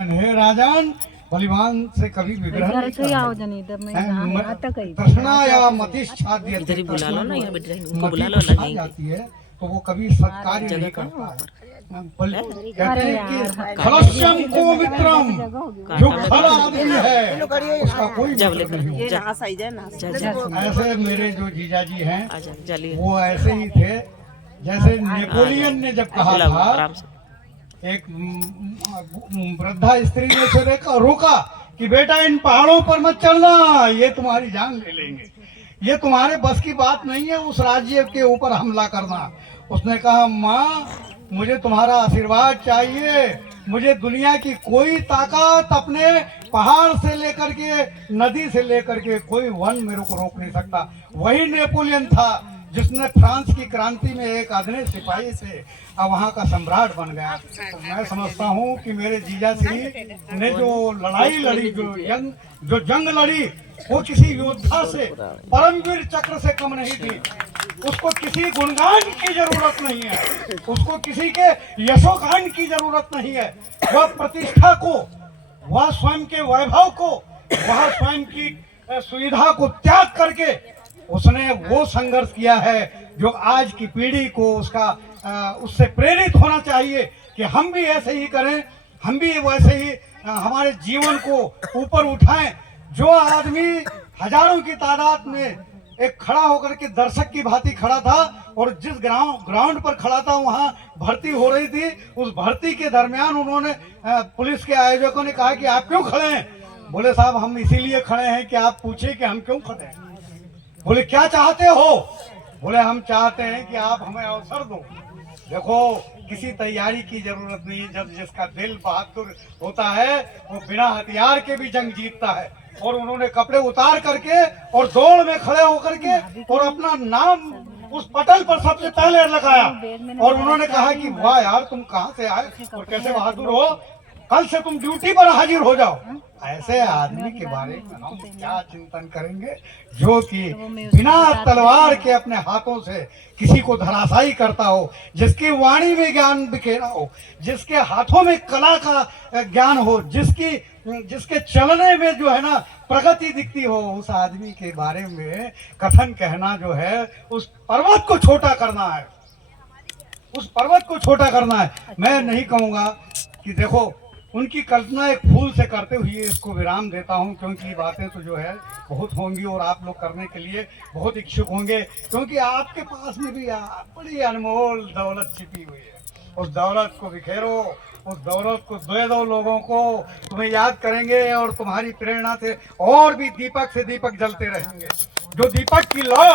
हे राजन बलिवान से कभी विग्रह नहीं करना। तृष्णा या मतिष्ठाद्य इधर ही बुला लो ना, यहाँ बैठ जाएंगे, उनको बुला लो, मति अलग आ आएंगे। जाती है तो वो कभी सत्कार जगह नहीं कहाँ करता है है। कहते हैं कि खलस्यम को मित्रम, जो खल आदमी है उसका कोई मित्र नहीं होता। ऐसे मेरे जो जीजा जी हैं आजा चलिए, वो ऐसे ही थे जैसे नेपोलियन ने जब कहा बुलाओ था, आराम से। एक वृद्धा स्त्री ने उसे रोका कि बेटा इन पहाड़ों पर मत चढ़ना, ये तुम्हारी जान ले लेंगे, ये तुम्हारे बस की बात नहीं है उस राज्य के ऊपर हमला करना। उसने कहा माँ मुझे तुम्हारा आशीर्वाद चाहिए, मुझे दुनिया की कोई ताकत अपने पहाड़ से लेकर के नदी से लेकर के कोई वन मेरे को रोक नहीं सकता। वही नेपोलियन था जिसने फ्रांस की क्रांति में एक आधुनिक सिपाही से अब वहाँ का सम्राट बन गया। तो मैं समझता हूँ कि मेरे जीजा श्री ने जो लड़ाई लड़ी, जो जंग लड़ी, वो किसी योद्धा से, परमवीर चक्र से कम नहीं थी। उसको किसी गुणगान की जरूरत नहीं है, उसको किसी के यशोगान की जरूरत नहीं है। वह प्रतिष्ठा को, वह स्वयं के वैभव को, वह स्वयं की सुविधा को त्याग करके उसने वो संघर्ष किया है जो आज की पीढ़ी को उससे प्रेरित होना चाहिए कि हम भी ऐसे ही करें, हम भी वैसे ही हमारे जीवन को ऊपर उठाएं। जो आदमी हजारों की तादाद में एक खड़ा होकर के दर्शक की भांति खड़ा था और जिस ग्राउंड पर खड़ा था वहां भर्ती हो रही थी, उस भर्ती के दरमियान उन्होंने पुलिस के आयोजकों ने कहा कि आप क्यों खड़े हैं? बोले साहब हम इसीलिए खड़े हैं कि आप पूछे कि हम क्यों खड़े हैं। बोले क्या चाहते हो? बोले हम चाहते हैं कि आप हमें अवसर दो। देखो किसी तैयारी की जरूरत नहीं, जब जिसका दिल बहादुर होता है वो बिना हथियार के भी जंग जीतता है। और उन्होंने कपड़े उतार करके और दौड़ में खड़े होकर के और अपना नाम उस पटल पर सबसे पहले लगाया और उन्होंने कहा कि वाह यार तुम कहाँ से आए और कैसे बहादुर हो, कल से तुम ड्यूटी पर हाजिर हो जाओ। ऐसे आदमी के बारे में हम क्या चिंतन करेंगे जो कि बिना तलवार के अपने हाथों से किसी को धराशायी करता हो, जिसकी वाणी में ज्ञान बिखेरा हो, जिसके हाथों में कला का ज्ञान हो, जिसके चलने में जो है ना प्रगति दिखती हो, उस आदमी के बारे में कथन कहना जो है उस पर्वत को छोटा करना है, उस पर्वत को छोटा करना है। मैं नहीं कहूँगा कि देखो उनकी कल्पना एक फूल से करते हुए इसको विराम देता हूं, क्योंकि बातें तो जो है बहुत होंगी और आप लोग करने के लिए बहुत इच्छुक होंगे, क्योंकि आपके पास में भी बड़ी अनमोल दौलत छिपी हुई है। उस दौलत को बिखेरो, उस दौलत को दे दो लोगों को, तुम्हें याद करेंगे और तुम्हारी प्रेरणा से और भी दीपक से दीपक जलते रहेंगे। जो दीपक की लौ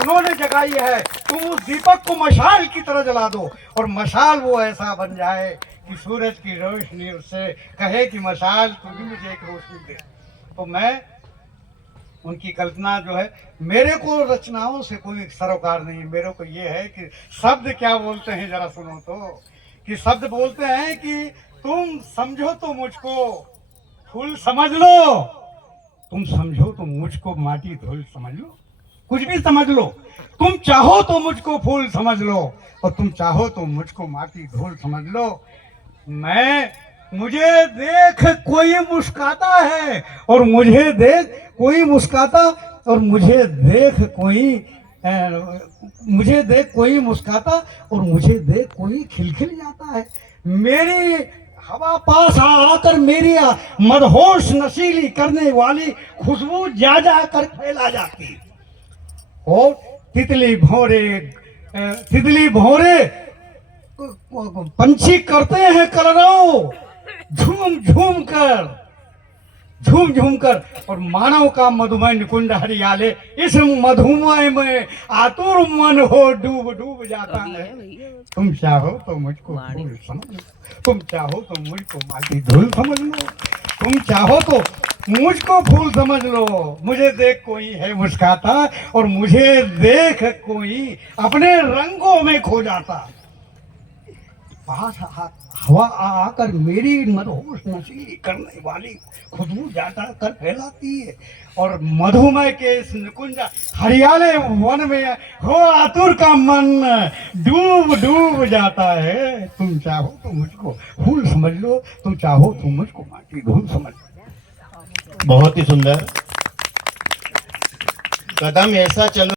उन्होंने जगाई है, तुम उस दीपक को मशाल की तरह जला दो और मशाल वो ऐसा बन जाए कि सूरज की रोशनी उससे कहे कि मशाल तू भी मुझे एक रोशनी दे। तो मैं उनकी कल्पना जो है, मेरे को रचनाओं से कोई सरोकार नहीं, मेरे को ये है कि शब्द क्या बोलते हैं जरा सुनो तो, कि शब्द बोलते हैं कि तुम समझो तो मुझको फूल समझ लो, तुम समझो तो मुझको माटी धूल समझ लो, कुछ भी समझ लो। तुम चाहो तो मुझको फूल समझ लो और तुम चाहो तो मुझको माटी धूल समझ लो। मुझे देख कोई मुस्काता है और मुझे देख कोई मुस्काता और मुझे देख कोई मुस्काता और मुझे देख कोई खिलखिल जाता है। मेरी हवा पास आकर मेरी मदहोश नशीली करने वाली खुशबू जा जा कर फैला जाती और तितली भौरे पंछी करते हैं कलरव झूम झूम कर और मानव का मधुमय निकुंज हरियाले इस मधुमय में आतुर मन हो डूब जाता है। तुम चाहो तो मुझको फूल समझ लो, तुम चाहो तो मुझको माटी धूल समझ लो, तुम चाहो तो मुझको फूल समझ लो। मुझे देख कोई है मुस्काता और मुझे देख कोई अपने रंगों में खो जाता। पास हवा आकर मेरी मदहोश नशीली करने वाली खुशबू ज्यादा कर फैलाती है, और मधुमय के इस निकुंज हरियाले वन में हो आतुर का मन डूब डूब जाता है। तुम चाहो तो मुझको फूल समझ लो, तुम चाहो तो मुझको माटी धूल समझ लो। बहुत ही सुंदर। कदम ऐसा चलो